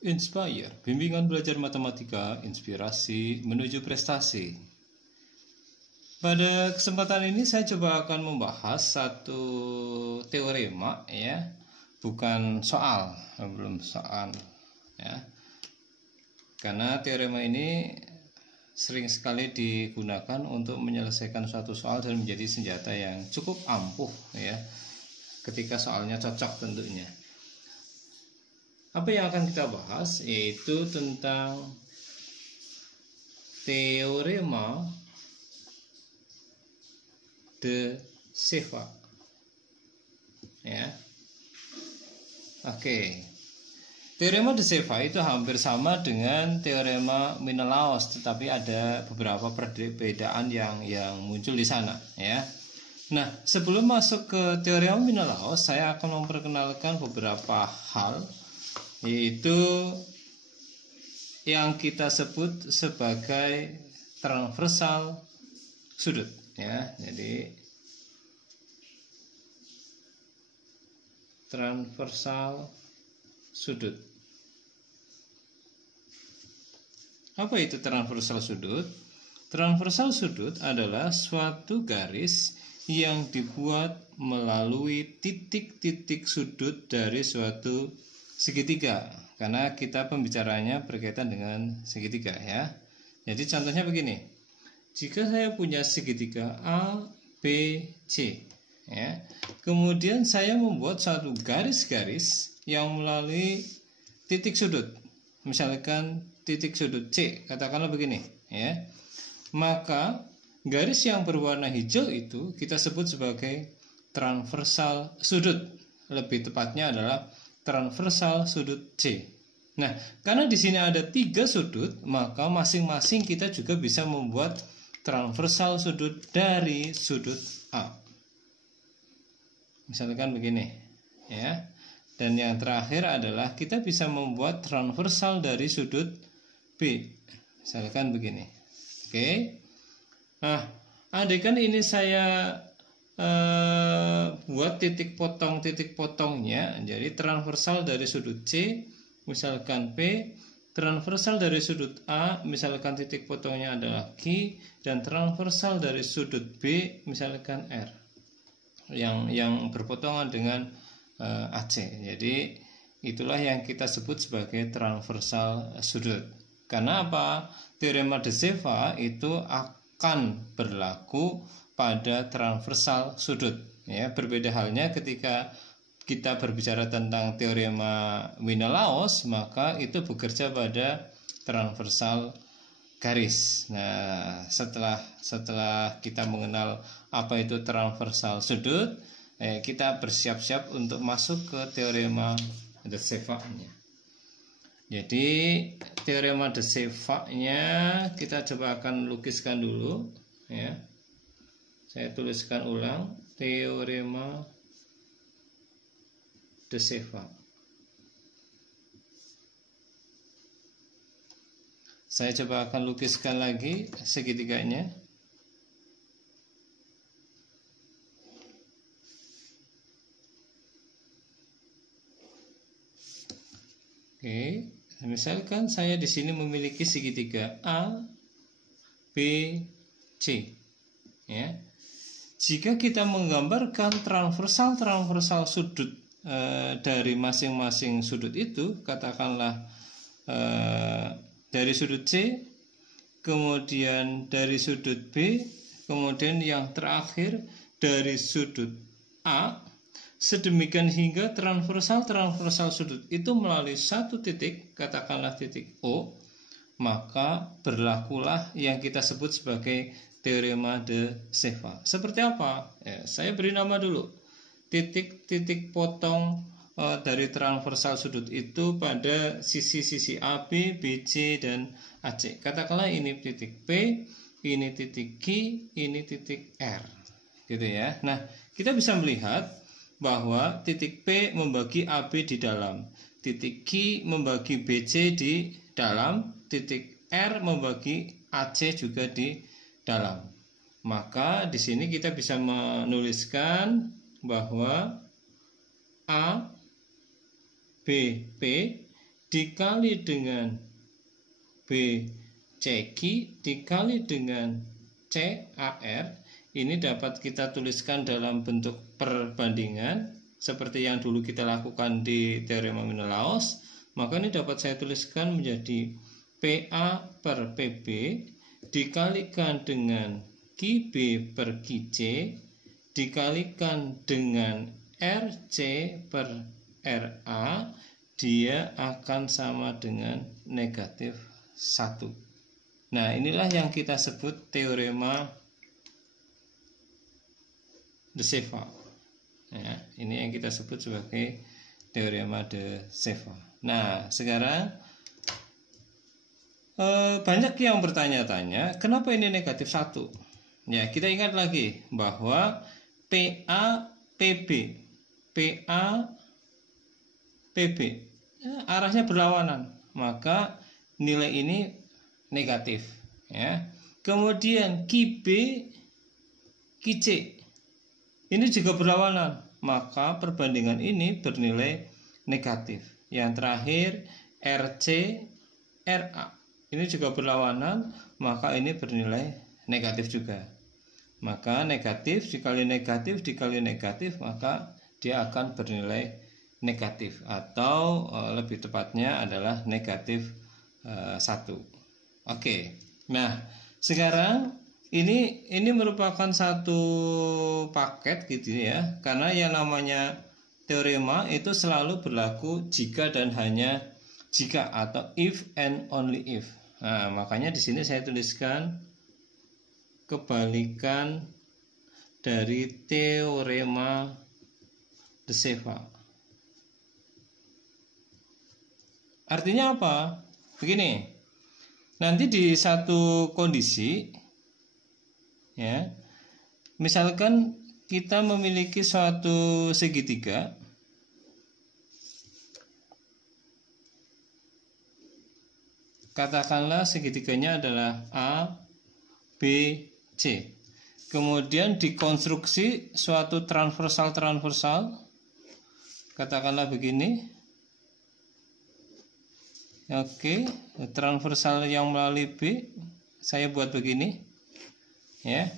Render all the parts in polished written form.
Inspire, bimbingan belajar matematika, inspirasi menuju prestasi. Pada kesempatan ini saya coba akan membahas satu teorema ya, bukan soal, belum soal ya. Karena teorema ini sering sekali digunakan untuk menyelesaikan suatu soal dan menjadi senjata yang cukup ampuh ya, ketika soalnya cocok tentunya. Apa yang akan kita bahas yaitu tentang teorema de Ceva ya. Oke. Teorema de Ceva itu hampir sama dengan teorema Menelaus, tetapi ada beberapa perbedaan yang muncul di sana ya. Nah, sebelum masuk ke teorema Menelaus, saya akan memperkenalkan beberapa hal, yaitu yang kita sebut sebagai transversal sudut ya. Jadi transversal sudut. Apa itu transversal sudut? Transversal sudut adalah suatu garis yang dibuat melalui titik-titik sudut dari suatu segitiga, karena kita pembicaraannya berkaitan dengan segitiga ya. Jadi contohnya begini, jika saya punya segitiga A, B, C ya, kemudian saya membuat satu garis-garis yang melalui titik sudut, misalkan titik sudut C, katakanlah begini ya, maka garis yang berwarna hijau itu kita sebut sebagai transversal sudut, lebih tepatnya adalah transversal sudut C. Nah, karena di sini ada 3 sudut, maka masing-masing kita juga bisa membuat transversal sudut dari sudut A. Misalkan begini, ya. Dan yang terakhir adalah kita bisa membuat transversal dari sudut B. Misalkan begini. Oke. Nah, andaikan ini saya buat titik potongnya, jadi transversal dari sudut C misalkan P, transversal dari sudut A misalkan titik potongnya adalah Q, dan transversal dari sudut B misalkan R yang berpotongan dengan AC. Jadi itulah yang kita sebut sebagai transversal sudut. Karena apa? Teorema de Ceva itu akan berlaku pada transversal sudut ya. Berbeda halnya ketika kita berbicara tentang teorema Menelaus, maka itu bekerja pada transversal garis. Nah, setelah kita mengenal apa itu transversal sudut, kita bersiap-siap untuk masuk ke teorema de Ceva-nya. Jadi teorema de Ceva-nya kita coba akan lukiskan dulu ya. Saya tuliskan ulang, teorema de Ceva. Saya coba akan lukiskan lagi segitiganya. Oke, misalkan saya di sini memiliki segitiga A, B, C ya. Jika kita menggambarkan transversal sudut dari masing-masing sudut itu, katakanlah dari sudut C, kemudian dari sudut B, kemudian yang terakhir dari sudut A, sedemikian hingga transversal sudut itu melalui satu titik, katakanlah titik O, maka berlakulah yang kita sebut sebagai teorema de Ceva. Seperti apa? Ya, saya beri nama dulu. Titik-titik potong dari transversal sudut itu pada sisi-sisi AB, BC, dan AC. Katakanlah ini titik P, ini titik Q, ini titik R. Gitu ya. Nah, kita bisa melihat bahwa titik P membagi AB di dalam, titik Q membagi BC di dalam, titik R membagi AC juga di dalam. Maka di sini kita bisa menuliskan bahwa A, B, P dikali dengan B CQ dikali dengan CAR, ini dapat kita tuliskan dalam bentuk perbandingan seperti yang dulu kita lakukan di teorema Menelaus. Maka ini dapat saya tuliskan menjadi PA per PB dikalikan dengan QB per QC dikalikan dengan RC per RA, dia akan sama dengan negatif 1. Nah, inilah yang kita sebut teorema de Siva. Ya, ini yang kita sebut sebagai teorema de Siva. Nah, sekarang banyak yang bertanya-tanya, kenapa ini negatif 1? Ya, kita ingat lagi bahwa PA PB ya, arahnya berlawanan, maka nilai ini negatif ya. Kemudian QB QC ini juga berlawanan, maka perbandingan ini bernilai negatif. Yang terakhir RC RA ini juga berlawanan, maka ini bernilai negatif juga. Maka negatif dikali negatif dikali negatif, maka dia akan bernilai negatif, atau lebih tepatnya adalah negatif 1. Oke. Nah, sekarang ini merupakan satu paket gitu ya, karena yang namanya teorema itu selalu berlaku jika dan hanya jika, atau if and only if. Nah, makanya di sini saya tuliskan kebalikan dari teorema de Siva. Artinya apa? Begini, nanti di satu kondisi ya, misalkan kita memiliki suatu segitiga, katakanlah segitiganya adalah A, B, C. Kemudian dikonstruksi suatu transversal, katakanlah begini. Oke, transversal yang melalui B saya buat begini ya.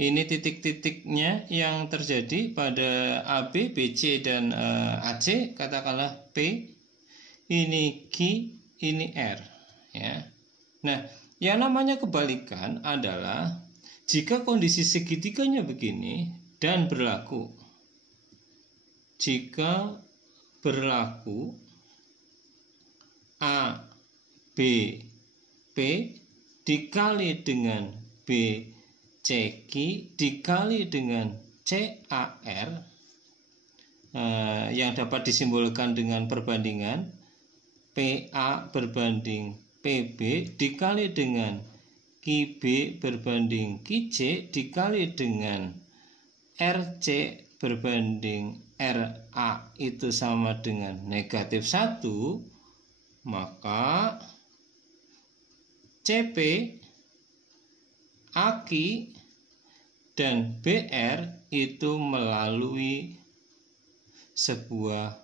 Ini titik-titiknya yang terjadi pada AB, BC dan AC, katakanlah P. Ini Q, ini R ya. Nah, yang namanya kebalikan adalah jika kondisi segitiganya begini dan berlaku, jika berlaku A, B, P dikali dengan B, C, Q dikali dengan CAR yang dapat disimbolkan dengan perbandingan PA berbanding PB dikali dengan QB berbanding QC dikali dengan RC berbanding RA itu sama dengan negatif 1, maka CP, AK, dan BR itu melalui sebuah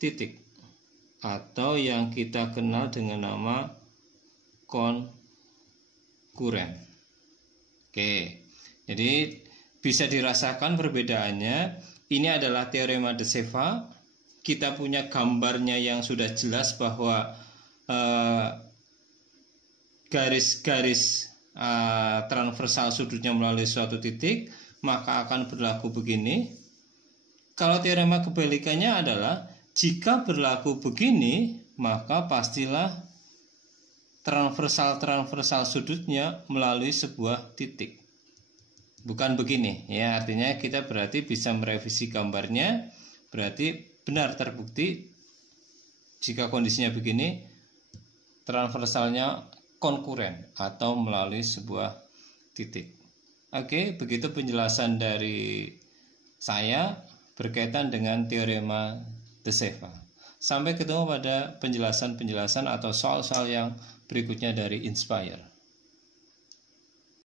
titik atau yang kita kenal dengan nama konkuren. Oke, jadi bisa dirasakan perbedaannya. Ini adalah teorema de Siva. Kita punya gambarnya yang sudah jelas bahwa garis-garis transversal sudutnya melalui suatu titik, maka akan berlaku begini. Kalau teorema kebalikannya adalah jika berlaku begini, maka pastilah transversal sudutnya melalui sebuah titik. Bukan begini ya, artinya kita berarti bisa merevisi gambarnya, berarti benar terbukti jika kondisinya begini, transversalnya konkuren atau melalui sebuah titik. Oke, begitu penjelasan dari saya berkaitan dengan teorema de Siva. Sampai ketemu pada penjelasan-penjelasan atau soal-soal yang berikutnya dari Inspire.